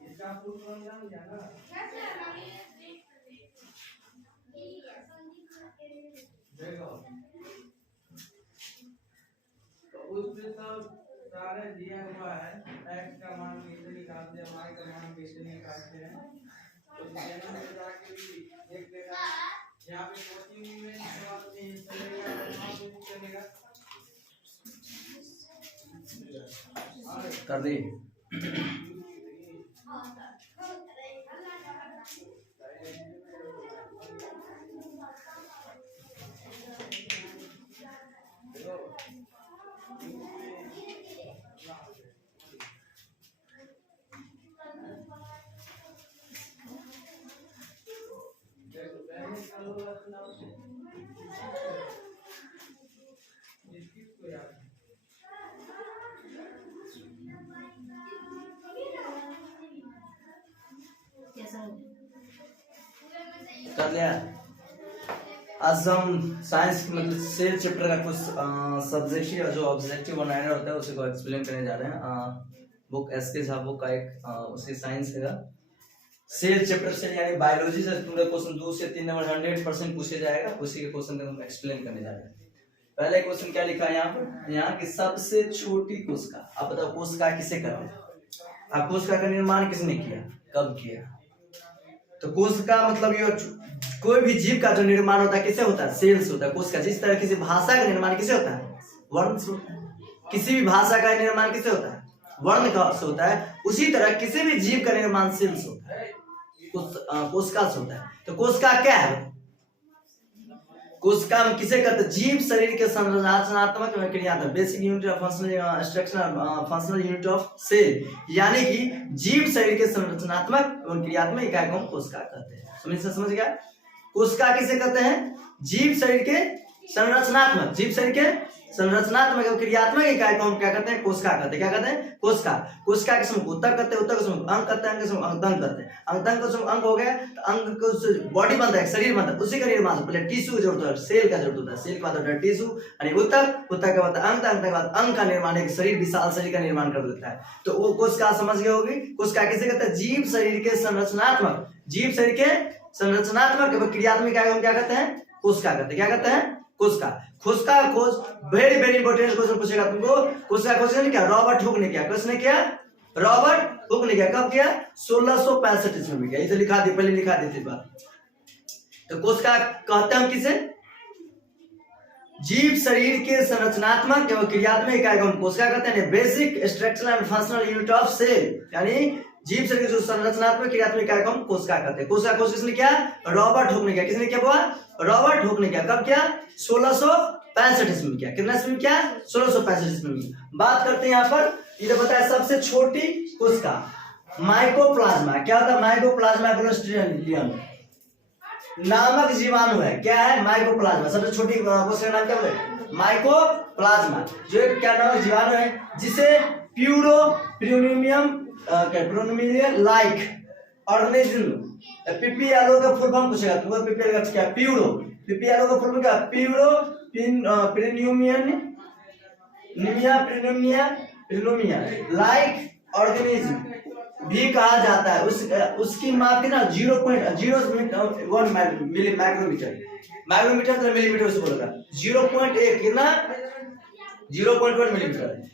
इसका full form जान लिया ना? देखो तो उसमें सब सारे दिया हुआ है। x का मान कैसे निकालते हैं, y का मान कैसे निकालते हैं, तो चैनल में जाके भी देख लेगा। यहाँ पे कोचिंग में सवाल नहीं चलेगा, वहाँ पे भी चलेगा। कर दी कर लिया। आज हम साइंस मतलब सेल चैप्टर का कुछ सब्जेक्टिव जो ऑब्जेक्टिव बनाने होता है उसी को एक्सप्लेन करने जा रहे हैं। बुक एसके झा बुक का एक उसकी साइंस है सेल चैप्टर से, यानी बायोलॉजी से पूरे क्वेश्चन 2 से 3 नंबर 100% पूछे जाएगा। उसी के क्वेश्चन को हम एक्सप्लेन करने जा रहे हैं। पहले क्वेश्चन क्या लिखा है यहाँ पर, यहाँ की सबसे छोटी कोशिका। आप बताओ कोशिका किसे कहते हैं? आप कोशिका का निर्माण किसने किया, कब किया? तो कोशिका मतलब ये कोई भी जीव का जो निर्माण होता है किसे होता है, सेल्स होता है। कोशिका जिस तरह किसी भाषा का निर्माण किसे होता है, वर्ण से होता है। किसी भी भाषा का निर्माण किसे होता है, वर्ण का से होता है। उसी तरह किसी भी जीव का निर्माण सेल्स होता है, कोशिका से होता है। तो कोशिका क्या है? कोशिका हम किसे कहते हैं? जीव शरीर के संरचनात्मक क्रियात्मक basic unit of functional structural functional unit of cell, यानी कि जीव शरीर के संरचनात्मक एवं क्रियात्मक इकाई को हम कोशिका कहते हैं। समझ गया? कोशिका किसे कहते हैं? जीव शरीर के संरचनात्मक, जीव शरीर के संरचनात्मक एवं क्रियात्मक इकाई को हम क्या कहते हैं? कोशिका कहते हैं। क्या कहते हैं? कोशिका। कोशिका के समूह उत्तक कहते हैं, उत्तक के समूह अंग कहते हैं, अंग के समूह अंगतंग कहते हैं। अंगतंग का समूह अंग हो गया तो अंग को बॉडी बनता है, शरीर बनता है। उसी का निर्माण से पहले टिश्यू की जरूरत होता है, सेल का जरूरत होता है। सेल के बाद होता है टिश्यू यानी उत्तक, उत्तक के बाद अंग, अंग के बाद अंग का निर्माण, एक शरीर विशाल शरीर का निर्माण कर देता है। तो वो कोशिका समझ गए होगी। कोशिका किसे कहते हैं? जीव शरीर के संरचनात्मक, जीव शरीर के संरचनात्मक एवं क्रियात्मक इकाई हम क्या कहते हैं? कोशिका कहते हैं। क्या कहते हैं? कोशिका। कोशिका का खोज वेरी इंपॉर्टेंट क्वेश्चन पूछेगा तुमको। कोशिका खोज ने क्या? रॉबर्ट हुक ने किया। किसने किया? रॉबर्ट हुक ने किया। कब किया? 1665 ईस्वी में किया। इसे लिखा दी, पहले लिखा दी थी बात। तो कोशिका कहते हैं हम किसे? जीव शरीर के संरचनात्मक एवं क्रियात्मक इकाई को हम कोशिका कहते हैं। Basic structural and functional unit of cell, यानी जीव शरीर की जो संरचनात्मक क्रियात्मक इकाई को हम कोशिका कहते हैं। कोशिका खोज किसने किया? रॉबर्ट हुक ने किया। किसने किया? रॉबर्ट हुक ने किया। कब किया? 1665 ईस्वी में किया। कितना ईस्वी में किया? 1665 ईस्वी में। बात करते हैं यहाँ पर, ये बताया सबसे छोटी कोशिका माइकोप्लाज्मा। क्या होता है? माइकोप्लाज्मा क्लोस्ट्रिडियम नामक जीवाणु है। क्या है? माइकोप्लाज्मा। सबसे छोटी कोशिका नाम क्या बोले? माइकोप्लाज्मा। जो एक क्या नामक जीवाणु है जिसे प्यूरोनियम लाइक ऑर्गेनिज्म, पीपीएलओ का फुल फॉर्म पूछेगा तुमको। पीपीएल का क्या? प्यूरो। पीपीएलओ का फुल फॉर्म क्या? प्यूरो प्रिन्यूमिया लाइक ऑर्गेनिज्म भी कहा जाता है। उसकी माप कितना? 0.01 माइक्रोमीटर। माइक्रोमीटर तो मिलीमीटर से बोलेगा। 0.1 कितना? 0.1 मिलीमीटर।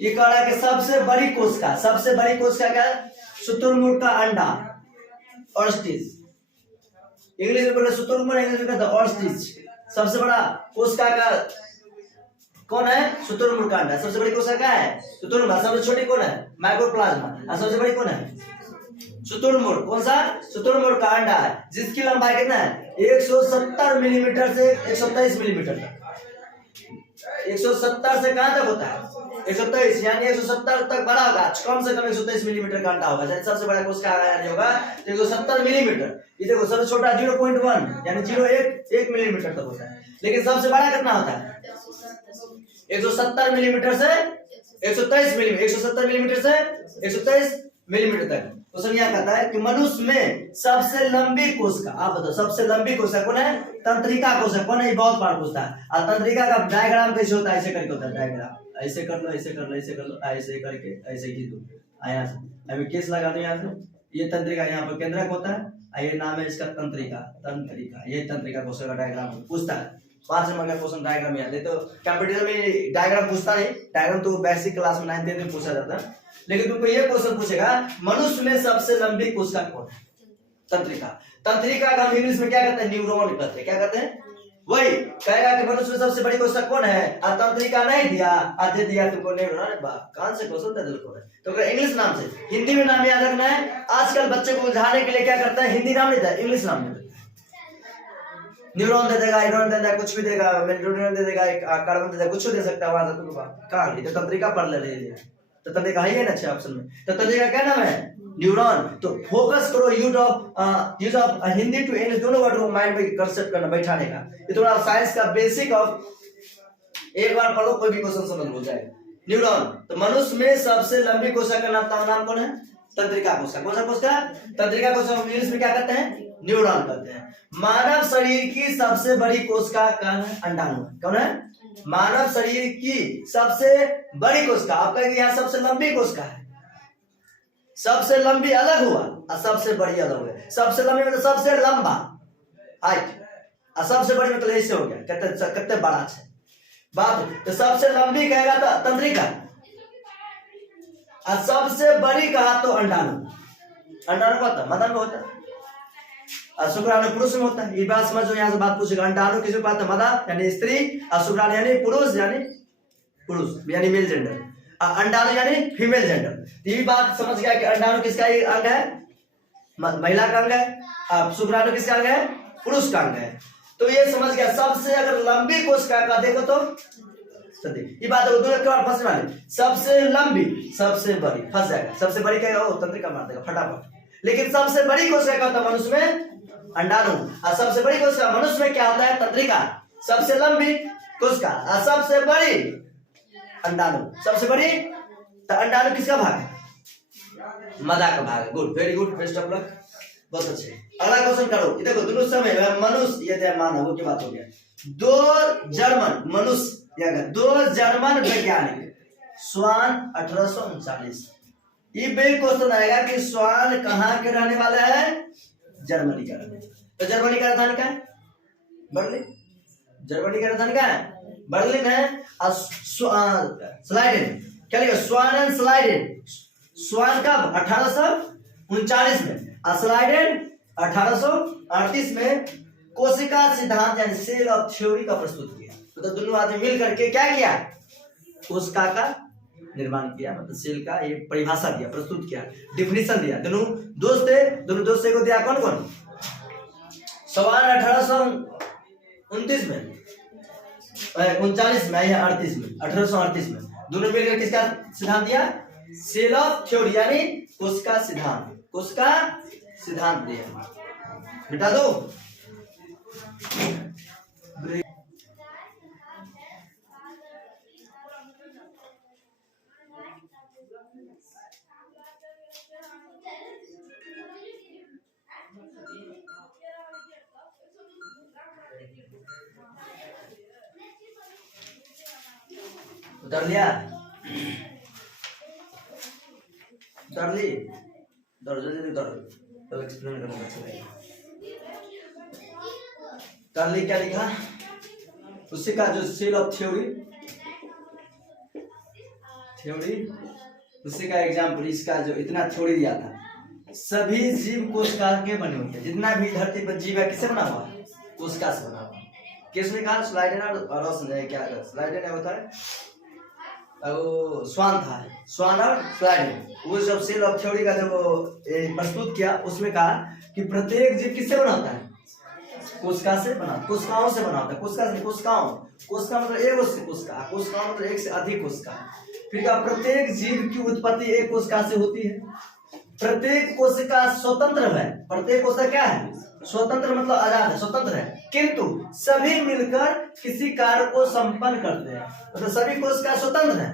ये कह रहा है कि सबसे बड़ी कोशिका, सबसे बड़ी कोशिका क्या है? शुतुरमुर्ग का अंडा, ऑस्टिच। इंग्लिश में बोले शुतुरमुर्ग, इंग्लिश में कहते हैं ऑस्टिच। सबसे बड़ा कोशिका का कौन है? शुतुरमुर्ग का अंडा। सबसे बड़ी कोशिका क्या है? शुतुरमुर्ग। सबसे छोटी कौन है? माइक्रोप्लाज्मा। और सबसे बड़ी कौन है? शुतुरमुर्ग। कौन सा? शुतुरमुर्ग का अंडा है, जिसकी लंबाई कितना है? 170 मिलीमीटर से 123 मिलीमीटर तक। 170 से कहां तक होता है? 123, यानी 170 तक बड़ा होगा। कम से कम 123 मिलीमीटर का अंडा होगा। सबसे बड़ा कोशिका होगा तो 170 मिलीमीटर। ये देखो सबसे छोटा 0.1 यानी 0.1 मिलीमीटर तक होता है। लेकिन सबसे बड़ा कितना होता है? 170 मिलीमीटर से 123 मिलीमीटर, 170 मिलीमीटर से 123 मिलीमीटर तक। क्वेश्चन यहाँ कहता है कि मनुष्य में सबसे लंबी कोशिका, आप बताओ सबसे लंबी कोशिका कौन है? तंत्रिका कोशिका कौन है? ये बहुत बार पूछता है। और तंत्रिका का डायग्राम कैसे होता है? ऐसे करके होता है डायग्राम, ऐसे कर लो, ऐसे कर लो, ऐसे कर लो, ऐसे करके ऐसे खींच दो यहाँ से। अभी केस लगा दो यहाँ से। ये तंत्रिका यहाँ पर केंद्रक होता है, ये नाम है इसका तंत्रिका, तंत्रिका, ये तंत्रिका कोशिका का डायग्राम पूछता है। 5 नंबर का क्वेश्चन डायग्राम याद है, तो कंप्यूटर में डायग्राम पूछता नहीं, डायग्राम तो बेसिक क्लास में 9th में पूछा जाता है, लेकिन तुमको ये क्वेश्चन पूछेगा मनुष्य में सबसे लंबी कोशिका कौन है? तंत्रिका। तंत्रिका का हम इंग्लिश में क्या कहते हैं? न्यूरॉन कहते हैं। क्या कहते हैं? वही कहेगा कि मनुष्य में सबसे बड़ी कोशिका कौन है? और तंत्रिका नहीं दिया, दे दिया तुमको न्यूरॉन। अरे वाह, कान से क्वेश्चन दे दिल को है। तो इंग्लिश नाम से, हिंदी में नाम याद रखना है। आजकल बच्चे को उलझाने के लिए क्या करता है? हिंदी नाम नहीं देता, इंग्लिश नाम देता है। न्यूरॉन दे देगा, आयरन दे देगा, कुछ भी देगा, मेल्टोनियन दे देगा, कार्बन दे देगा, कुछ भी दे सकता है वहां से तुमको। कहां? ये तो तंत्रिका पढ़ ले रही है, तो तंत्रिका है ना अच्छे ऑप्शन में। तो तंत्रिका क्या नाम है? न्यूरॉन। तो फोकस करो, use of Hindi to English दोनों वर्ड को माइंड में कंसेप्ट करना, बैठाने का। ये थोड़ा साइंस का बेसिक ऑफ, एक बार पढ़ो कोई भी क्वेश्चन समझ हो जाएगा। न्यूरॉन। तो मनुष्य में सबसे लंबी कोशिका का नाम कौन है? तंत्रिका कोशिका। कौन सा कोशिका? तंत्रिका कोशिका। इंग्लिश में क्या कहते हैं? न्यूरॉन कहते हैं। मानव शरीर की सबसे बड़ी कोशिका का अंडाणु। कौन है? मानव शरीर की सबसे बड़ी कोशिका। आपका यहाँ सबसे लंबी कोशिका है, सबसे लंबी अलग हुआ और सबसे बड़ी अलग हुआ। सबसे लंबी मतलब सबसे लंबा हाइट, और सबसे बड़ी मतलब ऐसे हो गया, कितने बड़ा है बात। तो सबसे लंबी कहेगा तो तंत्रिका, और सबसे बड़ी कहा तो अंडाणु। अंडाणु का मदन में होता है, और शुक्राणु पुरुष में होता है। ये बात समझो, यहाँ से बात पूछेगा। अंडाणु किसी को मदर यानी स्त्री, और शुक्राणु यानी पुरुष, यानी पुरुष यानी मेल जेंडर, अंडाणु यानी फीमेल जेंडर। ये बात समझ गया कि अंडाणु किसका अंग है? महिला का अंग है, और शुक्राणु किसका अंग है? पुरुष का अंग है। तो ये समझ गया। सबसे अगर लंबी कोशिका का देखो तो ये बात दोनों के फंसने वाली। सबसे लंबी, सबसे बड़ी फंस जाएगा। सबसे बड़ी कहेगा वो तंत्रिका मार देगा फटाफट। लेकिन सबसे बड़ी कोशिका का होता है मनुष्य में अंडाणु, और सबसे बड़ी कोशिका मनुष्य में क्या होता है? तंत्रिका। सबसे लंबी कोशिका और सबसे बड़ी अंडाणु। सबसे बड़ी तो अंडाणु किसका भाग है? मदा का भाग है। Good, very good, best of luck, बहुत अच्छे। अगला क्वेश्चन करो। देखो दोनों समय मनुष्य, ये मानव की बात हो गया। दो जर्मन वैज्ञानिक स्वान 1839। ये बिग क्वेश्चन आएगा कि स्वान कहाँ के रहने वाला है? जर्मनी का। तो जर्मनी का राजधानी क्या है? बर्लिन। जर्मनी का राजधानी क्या है? बर्लिन है। स्लाइडेन क्या लिखा? स्वान एंड स्लाइडेन। स्वान कब? 1839 में, और स्लाइडेन 1838 में कोशिका सिद्धांत यानी सेल ऑफ थ्योरी का प्रस्तुत किया। तो दोनों आदमी मिल करके क्या किया? कोशिका का निर्माण किया, मतलब सेल का ये परिभाषा दिया, प्रस्तुत किया, डिफिनेशन दिया। दोनों दोस्त थे, दोनों दोस्त को दिया कौन कौन? स्वान 1829 में, 39 में या 38 में, 1838 में दोनों मिलकर किसका सिद्धांत दिया? सेल ऑफ थ्योरी यानी कोशिका सिद्धांत, कोशिका सिद्धांत दिया। मिटा दो। उतर लिया? उतर ली? जल्दी उतर ली, तो एक्सप्लेन करना अच्छा लगेगा। कर ली? क्या लिखा? उसी का जो सेल ऑफ थ्योरी, उसी का एग्जाम्पल, इसका जो इतना थ्योरी दिया था। सभी जीव कोशिका के बने हुए हैं। जितना भी धरती पर जीव है किससे बना हुआ? कोशिका से बना हुआ। किसने कहा? स्लाइडेन और रोशन क्या स्लाइडेन होता है, स्वान था, स्वान और स्लाइडेन। वो जब सेल ऑफ थ्योरी का जब प्रस्तुत किया, उसमें कहा कि प्रत्येक जीव किससे बना होता है? कोशिका से बना, कोशिकाओं से बना होता है। कोशिका से कोशिकाओं, कोशिका मतलब एक कोशिका, कोशिकाओं मतलब एक से अधिक कोशिका। फिर क्या? प्रत्येक जीव की उत्पत्ति एक कोशिका से होती है। प्रत्येक कोशिका स्वतंत्र है। प्रत्येक कोशिका क्या है? स्वतंत्र मतलब आजाद है, स्वतंत्र है, किंतु सभी मिलकर किसी कार्य को संपन्न करते हैं। मतलब सभी कोशिका स्वतंत्र है,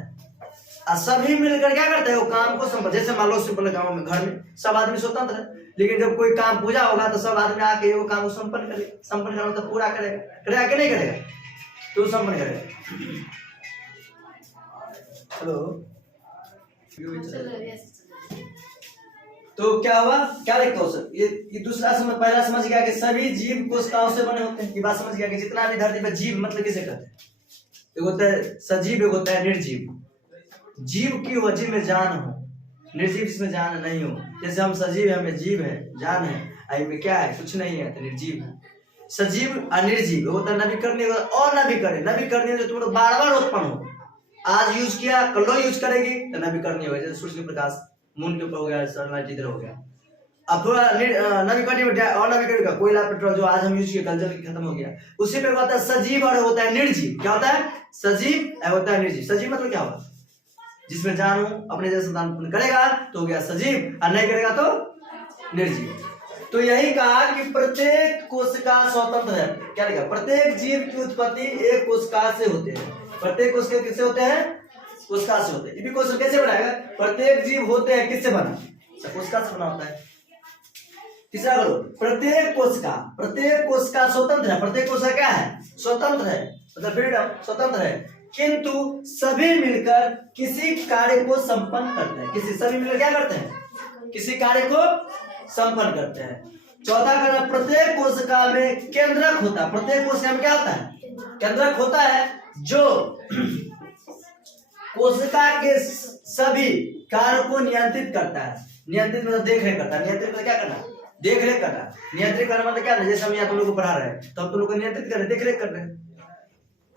सभी मिलकर क्या करते हैं, वो काम को संपन्न, जैसे मान लो सिंपल गाँव में घर में सब आदमी स्वतंत्र है, लेकिन जब कोई काम पूजा होगा तो सब आदमी आके वो काम को संपन्न करेगा, संपन्न करना मतलब पूरा करेगा, करेगा कि नहीं करेगा, तो संपन्न करेगा। हेलो, तो क्या हुआ, क्या देखते हो सर, ये दूसरा समझ, पहला समझ गया कि सभी जीव कोशिकाओं से बने होते हैं, ये बात समझ गया कि जितना भी धरती पर जीव मतलब किसे कहते हैं, एक होता है सजीव, एक होता है निर्जीव। जीव की वजह में जान हो, निर्जीव जिसमें जान नहीं हो, जैसे हम सजीव है, हमें जीव है, जान है, में क्या है, कुछ नहीं है, तो निर्जीव है। सजीव और निर्जीव होता है नवीकरणीय और नवीकरणीय। नवीकरणीय जो तुम लोग बार बार उत्पन्न हो, आज यूज किया कल यूज करेगी तो नवीकरणीय हो, जैसे सूर्य के प्रकाश मून के ऊपर हो गया, सनलाइट इधर हो गया। अब थोड़ा नवीकरणीय और नवीकरणीय का कोयला पेट्रोल जो आज हम यूज किए कल जल के खत्म हो गया, उसी पे होता है सजीव और होता है निर्जीव। क्या होता है, सजीव और होता है निर्जीव। सजीव मतलब क्या होगा, जिसमें जान हो, अपने जैसे संतान करेगा तो हो गया सजीव, और नहीं करेगा तो निर्जीव। तो यही कहा कि प्रत्येक कोशिका स्वतंत्र है। क्या लिखा, प्रत्येक जीव की उत्पत्ति एक कोशिका से होते हैं। प्रत्येक कोशिका किससे होते हैं, कोशिका से होते हैं। ये भी क्वेश्चन कैसे बनाएगा, प्रत्येक जीव होते हैं किससे बना, कोशिका से बना होता है। तीसरा बोलो, प्रत्येक कोशिका स्वतंत्र है। प्रत्येक कोशिका क्या है, स्वतंत्र है, मतलब फ्रीडम, स्वतंत्र है, किंतु सभी मिलकर किसी कार्य को संपन्न करते हैं। सभी मिलकर क्या करते हैं, किसी कार्य को संपन्न करते हैं। चौथा कारण, प्रत्येक कोशिका में केंद्रक होता है। प्रत्येक कोशिका में क्या होता है, केंद्रक होता है, जो कोशिका के सभी कार्य को नियंत्रित करता है। नियंत्रित मतलब देख रेख करता है। नियंत्रित मतलब क्या करना, देख रेख करना। नियंत्रित करना मतलब क्या, जैसे हम यहाँ तुम लोग को पढ़ा रहे हैं तो हम तुम लोग को नियंत्रित कर रहे हैं, देख रेख कर रहे हैं।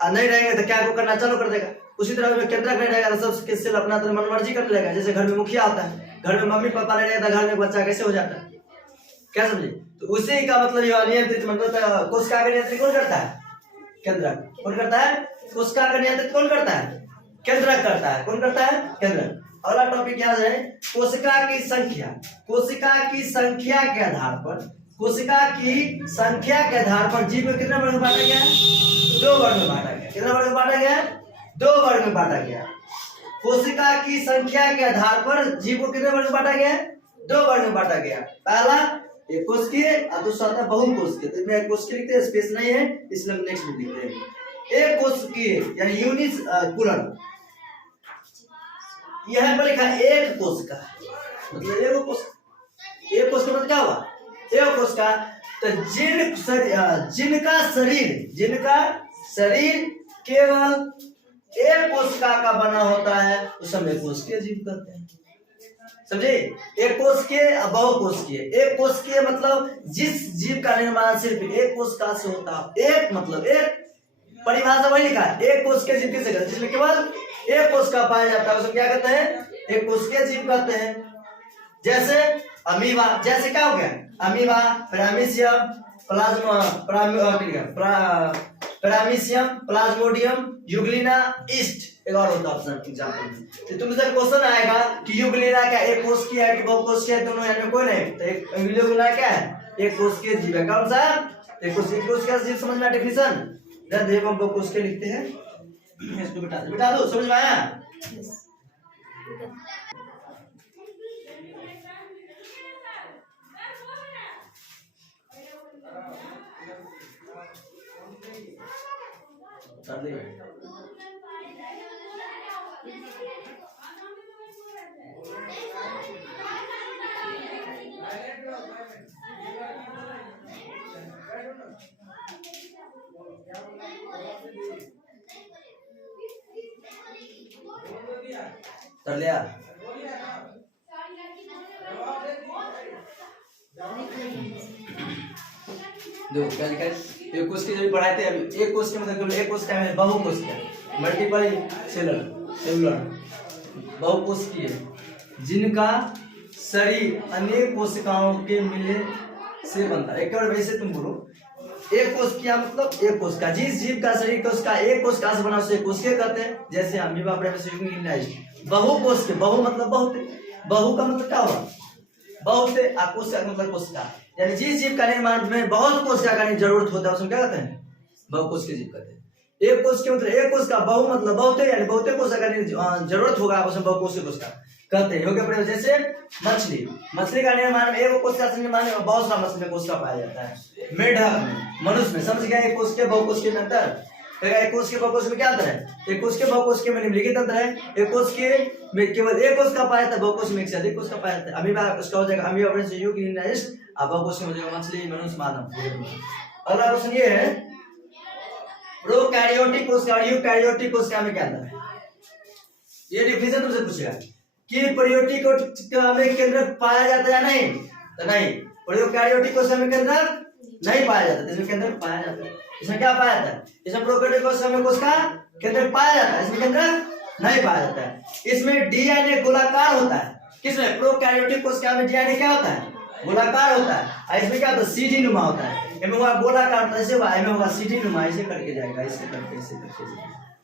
नहीं रहेंगे तो क्या को करना चालू कर देगा। उसी तरह में केंद्रक नहीं रहेगा तो सब किससे अपना तो मनमर्जी करने लगेगा। जैसे घर में मुखिया होता है, घर में मम्मी पापा नहीं रहता, घर में बच्चा कैसे हो जाता है, क्या समझे। तो उसी का मतलब यह नियंत्रित मतलब कोशिका का नियंत्रण कौन करता है, केंद्रक। कौन करता है, कोशिका का नियंत्रित कौन करता है, केंद्रक करता है। कौन करता है, केंद्रक। अगला टॉपिक क्या है, कोशिका की संख्या। कोशिका की संख्या के आधार पर, कोशिका की संख्या के आधार पर जीव को कितने वर्ग में बांटा गया, 2 वर्ग में बांटा गया। कितने वर्ग में बांटा गया, 2 वर्ग में बांटा गया। कोशिका की संख्या के आधार पर जीव को कितने वर्ग में बांटा गया, 2 वर्ग में बांटा गया। पहला एक कोशिकीय और दूसरा था बहुकोशिकीय। तो इसमें कोशिकीय लिखते हैं, स्पेस नहीं है इसलिए हम नेक्स्ट में लिखते हैं। एक कोशिकीय यानी यूनिकुलर, यह पर लिखा एक कोशिका, मतलब एक कोशिका। एक कोशिका मतलब क्या हुआ, एक कोशिका। तो जिनका शरीर केवल एक कोशिका का बना होता है उस समय कोशिकीय जीव कहते हैं। समझे, एक कोशिकीय बहुकोशिकीय। एक कोशिकीय मतलब जिस जीव का निर्माण सिर्फ एक कोशिका से होता है। एक मतलब एक परिभाषा वही लिखा है, एक कोशिकीय जीव किसे कहते हैं, जिसमें केवल एक कोशिका पाया जाता है उसे क्या कहते हैं, एक कोशिकीय जीव कहते हैं। जैसे अमीबा, जैसे क्या हो गया, amoeba, paramecium, paramecium, Plasmodium, Euglena, east. एक और होता है ऑप्शन एग्जांपल। तो तुमसे क्वेश्चन आएगा कि यूग्लिना क्या एक कोशिकीय है कि बहुकोशिकीय है, दोनों यानी कोई नहीं। तो एक यूग्लिना क्या है, एक कोशिकीय जीव है। कौन सा, एक कोशिकीय जीव। समझ में डेफिनेशन, इधर देखो हम कोशिकीय लिखते हैं, इसको बिठा दो। समझ में आया, कर लिया। देखो क्या लिखा है, एक कोशिका जो पढ़ाए थे अभी, एक कोशिका मतलब एक कोशिका में बहुकोशिकीय, मल्टीपल सेलुलर, बहुकोशिकीय, जिनका शरीर अनेक कोशिकाओं के मिले से बनता है। एक बार वैसे तुम बोलो, एक कोशिका मतलब एक कोशिका, जिस जीव का शरीर कोशिका एक कोशिका से बना उसे कोशिकीय कहते हैं। जैसे अमीबा, बहुकोशिकीय, बहु मतलब बहुत, बहु का मतलब क्या होगा, बहुत है, कोशिका मतलब कोशिका, यानी जिस जीव का निर्माण में बहुत कोशिका का जरूरत होता है उसमें क्या कहते हैं, बहुकोशिकीय जीव कहते हैं। एक कोशिका मतलब एक कोशिका, बहु मतलब बहुते, यानी बहुते कोशिका का जरूरत होगा आप उसमें बहुकोशिकीय कोशिका कहते हैं। योग्य प्रयोग जैसे मछली, मछली का निर्माण में एक कोशिका से निर्माण में बहुत सारा मछली में कोशिका पाया जाता है। मेढक में, मनुष्य में, समझ गया एक कोशिकीय बहुकोशिकीय में अंतर। एक कोशिकीय बहुकोशिकीय में क्या अंतर है? एक कोशिकीय बहुकोशिकीय में निम्नलिखित अंतर है। एक कोशिकीय में केवल एक कोशिका पाया जाता है, बहुकोशिकीय में एक से अधिक कोशिका पाया जाता है। अमीबा उसका हो जाएगा अमीबा से यूकेरियोट्स, अब बहुकोशिकीय हो जाएगा मछली, मनुष्य, मानव। अगला क्वेश्चन ये है प्रोकैरियोटिक कोशिका और यूकैरियोटिक कोशिका में क्या अंतर है? ये डिफिनेशन तुमसे पूछेगा कि प्रोकैरियोटिक कोशिका में केंद्रक पाया जाता है या नहीं, तो नहीं। प्रोकैरियोटिक कोशिका में केंद्रक नहीं पाया जाता, इसमें केंद्रक पाया जाता है। इसमें क्या पाया जाता है? इसमें प्रोकैरियोटिक कोशिका में कोशिका केंद्रक पाया जाता है, इसमें केंद्रक नहीं पाया जाता है। इसमें डीएनए गोलाकार होता है। किसमें? प्रोकैरियोटिक कोशिका में डीएनए क्या होता है? गोलाकार होता है, और इसमें क्या होता है? सीढ़ी नुमा होता है। इनमें होगा गोलाकार, ऐसे हुआ, इनमें होगा सीढ़ी नुमा, ऐसे करके जाएगा, ऐसे करके, ऐसे करके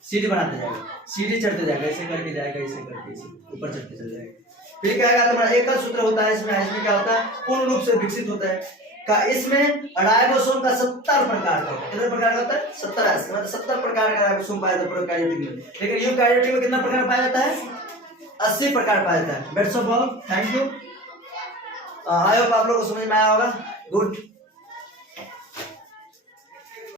सीढ़ी बनाते जाएगा, सीढ़ी चढ़ते जाएगा, ऐसे करके जाएगा, ऐसे करके, ऐसे ऊपर चढ़ते चल जाएगा। फिर क्या है तुम्हारा एकल सूत्र होता है इसमें क्या होता है? पूर्ण रूप से विकसित होता है का। इसमें राइबोसोम का 70 प्रकार का होता है। कितने प्रकार का होता है? 70, मतलब 70 प्रकार का राइबोसोम पाया जाता है प्रोकैरियोटिक में। लेकिन यूकैरियोटिक में कितना प्रकार पाया जाता है? 80 प्रकार पाया जाता है। That's all, thank you. I hope आप लोगों को समझ में आया होगा। गुड।